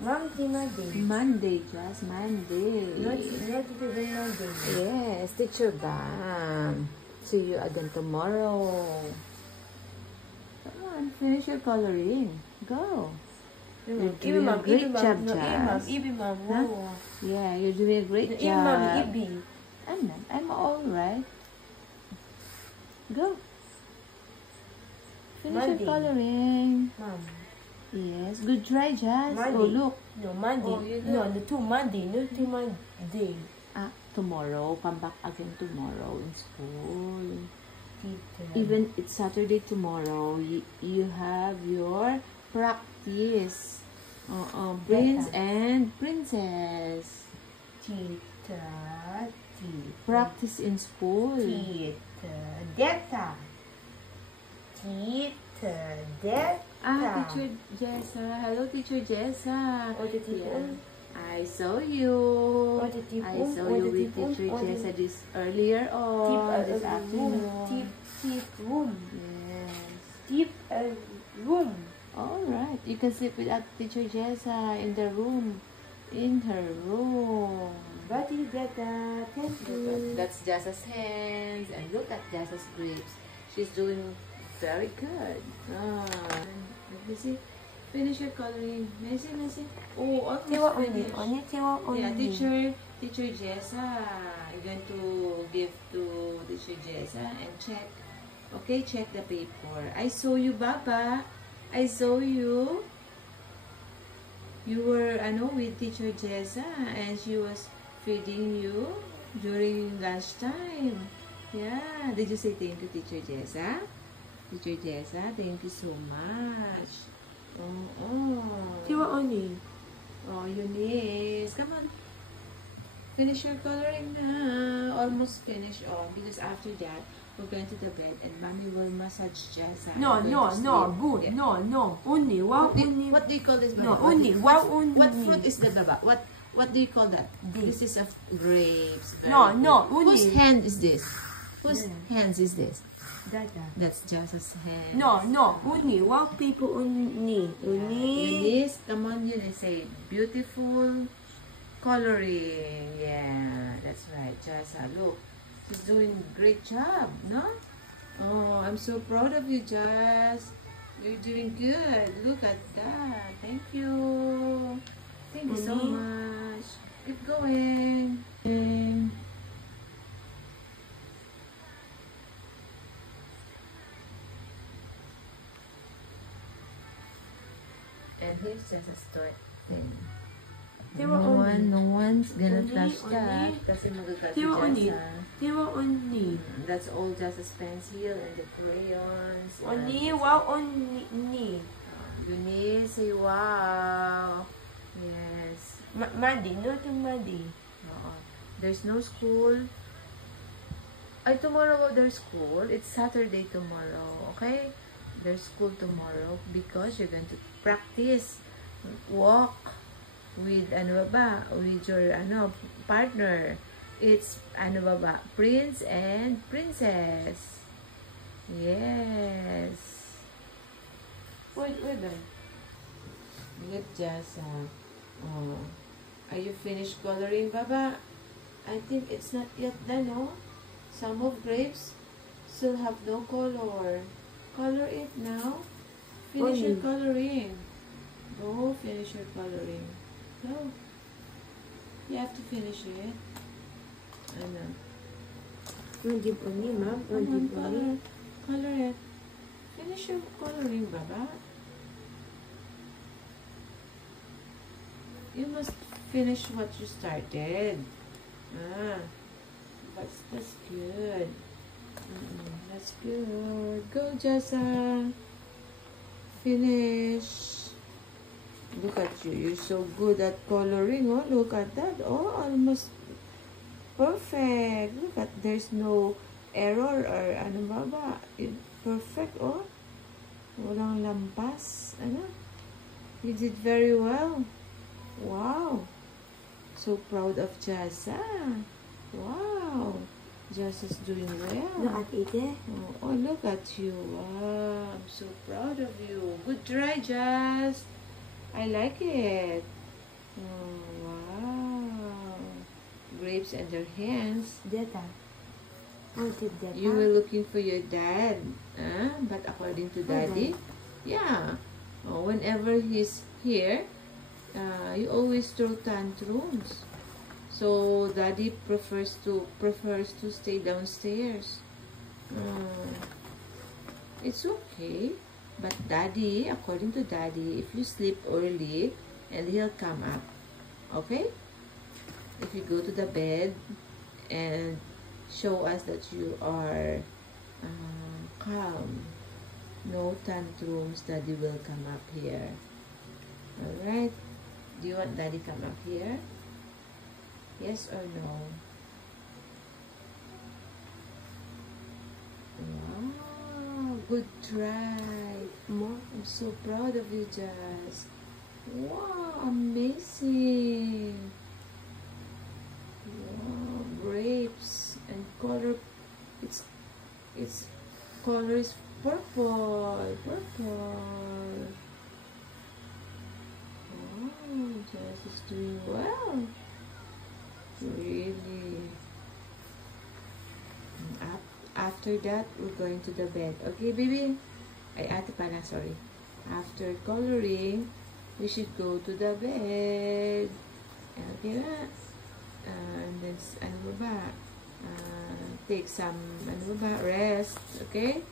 Monday. Monday, just Monday. Not today, Monday. Yes, Teacher Bam. See you again tomorrow. Come on, finish your coloring. Go. You're doing a great job, Jazz. Huh? Yeah, you're doing a great job. I'm all right. Go. Finish your coloring. Mom. Yes, good try, Jazz. Monday. Oh, look. No, Monday. Oh, you no, the two Monday. No, two Monday. Tomorrow. Come back again tomorrow in school. Teacher. Even it's Saturday tomorrow, you have your practice. Prince and princess. Tita. Practice in school. Data. Data. Teacher Jessa. Hello, Teacher Jessa. Yeah. I saw you. I saw you with Teacher Jessa this earlier on this afternoon. Tip room. Yes. Tip room. All right. You can sleep with Teacher Jessa in the room. In her room. What is that? Thank you. That's Jessa's hands. And look at Jessa's grapes. She's doing very good. Let me see. Finish your coloring. Messy. Oh, almost finished. Yeah, Teacher Jessa. I'm going to give to Teacher Jessa and check. Okay, check the paper. I saw you, Baba. I saw you. You were, with Teacher Jessa and she was feeding you during lunchtime. Yeah. Did you say thank you, Teacher Jessa? Teacher Jessa, thank you so much. Oh, Eunice. Come on. Finish your coloring na. Almost finished. Because after that, we're going to the bed and Mommy will massage Jessa. No. Good. Yeah. No. Only. Wow. Only. What do you call this? No. Only. Wow. Only. What fruit is that, Baba? What do you call that? This is a grapes. No. Only. Whose hand is this? Whose hands is this? Dada. That's Jessa's hand. No. Only. Wow. People only. Eunice, come on, Eunice. Say beautiful coloring. Yeah, that's right. Jessa, look. She's doing a great job, no? Oh, I'm so proud of you, Jess. You're doing good. Look at that. Thank you. Thank you so much. Keep going. And here's just a start thing. No one's gonna touch that. Kasi magagalit si Jessa. Only. That's all Jessa's pencil and the crayons. Only. Wow. Only. Eunice, say wow. Yes. Monday. No to Monday. There's no school. Tomorrow there's school. It's Saturday tomorrow. Okay? There's school tomorrow because you're going to practice walk with with your partner. It's prince and princess. Yes. Wait. Look, Jessa. Are you finished coloring, Baba? I think it's not yet done, no? Some of grapes still have no color. Color it now. Finish your coloring. Go finish your coloring. Go. You have to finish it. Only, Mom. Color it. Finish your coloring, Baba. You must finish what you started. That's good. That's good. Go, Jessa. Finish. Look at you. You're so good at coloring. Oh, look at that. Oh, almost perfect. Look at, there's no error or Baba. Perfect. Oh, walang lampas. You did very well. Wow. So proud of Jessa. Wow. Jessa's doing well. Look at it. Oh, look at you. Wow, I'm so proud of you. Good try, Jess. I like it. Oh, wow. Grapes in their hands. Deta. Oh, tip Deta. You were looking for your dad. But according to Daddy, yeah. Whenever he's here, you always throw tantrums. So Daddy prefers to stay downstairs. It's okay. But Daddy, according to Daddy, if you sleep early, and he'll come up. Okay? If you go to the bed and show us that you are calm, no tantrums, Daddy will come up here. Alright? Do you want Daddy come up here? Yes or no? Wow, good try. More. I'm so proud of you, Jazz. Wow, amazing. Wow, grapes and color. Its color is purple. Purple. Wow, Jazz is doing well. Really. After that, we're going to the bed. Okay, baby? Ay, ate pala, sorry. After coloring, we should go to the bed. Okay ba? And then, ano ba? Take some, rest. Okay?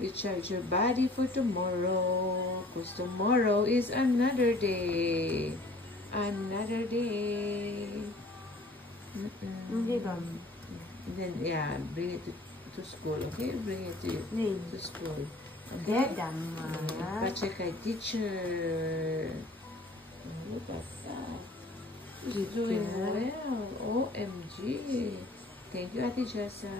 Recharge your body for tomorrow. Because tomorrow is another day. Another day. Okay, Mom. Then, yeah, bring it to school, okay? Bring it to school. Okay? Deta, Ma. Pa-check kay teacher. Look at that. She's doing well. OMG. Thank you, Ate Jessa.